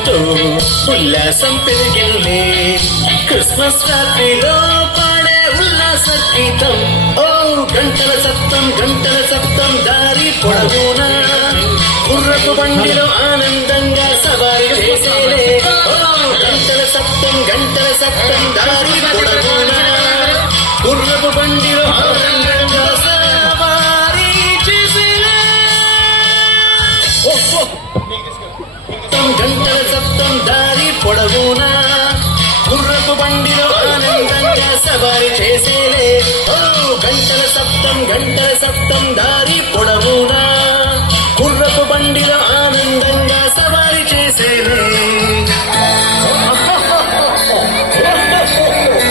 శబ్దంతో ఉల్లాసం పెరిగింది. క్రిస్మస్ రాత్రిలో పాడే ఉల్లాస గీతం. ఓ గంటల శబ్దం దారి పొడవునా గుర్రపు బండిలో ఆనందంగా సవారి చేసేలే. ఓ గంటల శబ్దం దారి పొడవునా గుర్రపు బండిలో ఆనందంగా సవారి చేసేలే. గంటల శబ్దం దారి పొడవునా గుర్రపు బండిలో ఆనందంగా సవారి చేసేలే. ఓ గంటల శబ్దం దారి పొడవునా గుర్రపు బండిలో ఆనందంగా సవారి చేసేలే.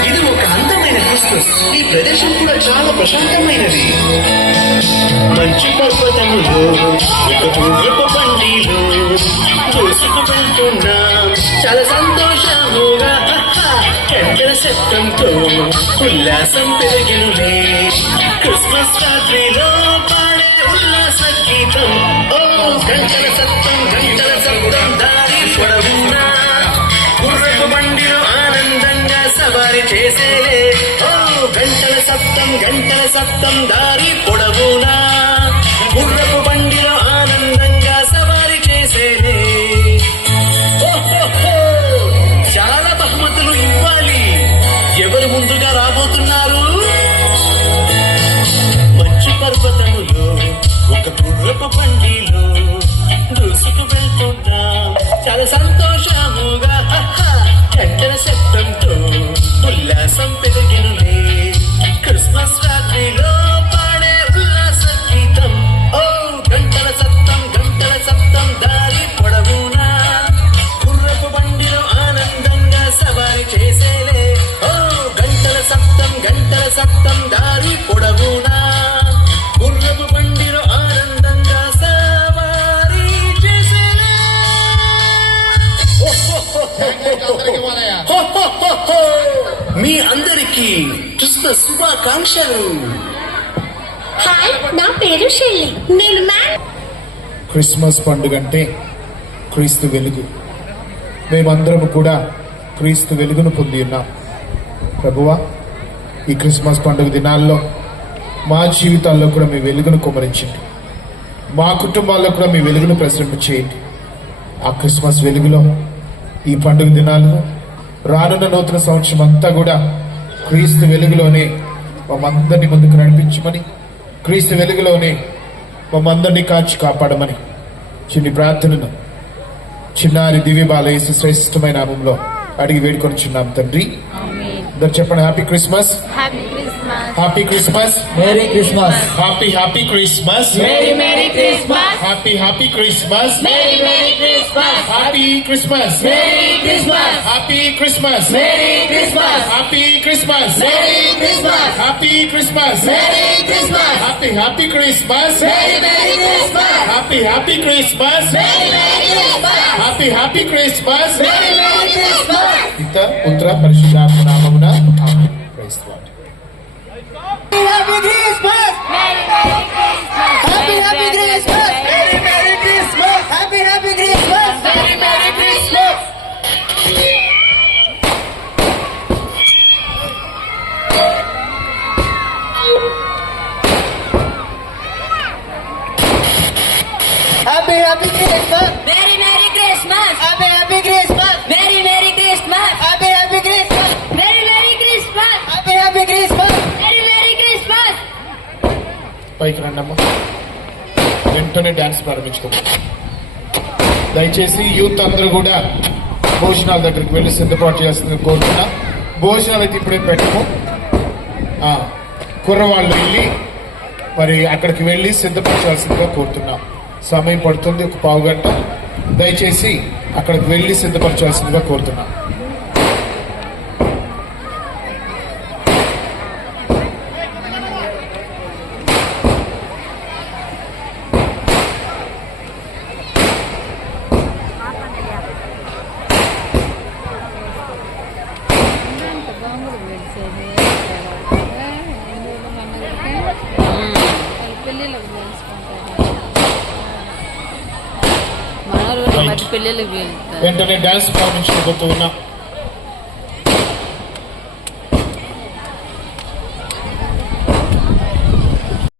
ఇది ఒక అందమైన క్రిస్మస్. ఈ ప్రదేశం కూడా చాలా ప్రశాంతమైనది. మంచు పర్వతములో ఒక గుర్రపు బండిలో చూసుకు వెళ్తున్నాం చాలా సంతోషముగా. గంటల శబ్దంతో ఉల్లాసం పెరిగింది. క్రిస్మస్ రాత్రిలో పాడే ఉల్లాస గీతం. ఓ గంటల శబ్దం దారి పొడవునా గుర్రపు బండిలో ఆనందంగా సవారి చేసేలే. ఓ గంటల శబ్దం దారి పొడవునా గుర్రపు బండిలో ఆనందంగా సవారి చేసేలే. చాలా బహుమతులు ఇవ్వాలి. ఎవరు ముందుగా రాబోతున్నారు? మంచు పర్వతములో ఒక గుర్రపు బండిలో దూసుకు వెళ్తున్నాం చాలా సంతోషముగా. గంటల శబ్దంతో ఉల్లాసం పెరిగినులే. క్రిస్మస్ రాత్రిలో పాడే ఉల్లాస గీతం. ఓ గంటల శబ్దం దారి పొడవునా గుర్రపు బండిలో ఆనందంగా సవారి చేసేలే. ఓ గంటల శబ్దం దారి పొడవునా గుర్రపు బండిలో ఆనందంగా సవారి చేసేలే. మీ అందరికీ క్రిస్మస్ శుభాకాంక్షలు. హాయ్, నా పేరు షెల్లి. నేను క్రిస్మస్ పండుగ అంటే క్రీస్తు వెలుగు. మేమందరము కూడా క్రీస్తు వెలుగును పొంది ఉన్నాం. ప్రభువా, ఈ క్రిస్మస్ పండుగ దినాల్లో మా జీవితాల్లో కూడా మీ వెలుగును కుమరించండి. మా కుటుంబాల్లో కూడా మీ వెలుగును ప్రసరింప చేయండి. ఆ క్రిస్మస్ వెలుగులో ఈ పండుగ దినాలను రానున్న నూతన సంవత్సరం అంతా కూడా క్రీస్తు వెలుగులోనే మమ్మందరినీ ముందుకు నడిపించమని, క్రీస్తు వెలుగులోనే మమ్మందరినీ కాచి కాపాడమని చిన్ని ప్రార్థనను చిన్నారి దివ్య బాలయేసు శ్రేష్టమైన నామంలో అడిగి వేడుకొని చిన్నాం తండ్రి. అందరు చెప్పండి, happy Christmas, happy Christmas, merry Christmas, happy Christmas, merry Christmas, happy Christmas, merry Christmas, happy Christmas, merry Christmas, happy Christmas, merry Christmas, happy Christmas, merry Christmas, happy Christmas, merry Christmas, happy Christmas, merry Christmas, happy Christmas, happy Christmas, merry Christmas. పిత పుత్ర పరిశుద్ధాత్మ నామమున ఆమేన్. Praise the Lord. Happy Christmas, happy Christmas, merry Christmas, happy Christmas, merry Christmas. Happy Christmas, Merry Christmas, Happy Christmas, Merry Christmas, Happy Christmas, Merry Christmas, Happy Christmas. Merry Christmas. పైకి రండమ్మా. వెంటనే dance ప్రారంభించుకోండి. దయచేసి youth అందరూ కూడా భోజనాల దగ్గరికి వెళ్ళి సిద్ధపాటు చేస్తుందని కోరుతున్నా. భోజనాలు అయితే ఇప్పుడే పెట్టము. కుర్రవాళ్ళు వెళ్ళి మరి అక్కడికి వెళ్ళి సిద్ధపరచాల్సిందిగా కోరుతున్నాం. సమయం పడుతుంది, ఒక పావు గంట. దయచేసి అక్కడికి వెళ్ళి సిద్ధపరచాల్సిందిగా కోరుతున్నాం. మన Right. మరి పిల్లలకి వెళ్తారు. వెంటనే డాన్స్ ప్రారంభించబోతూ ఉన్నాం.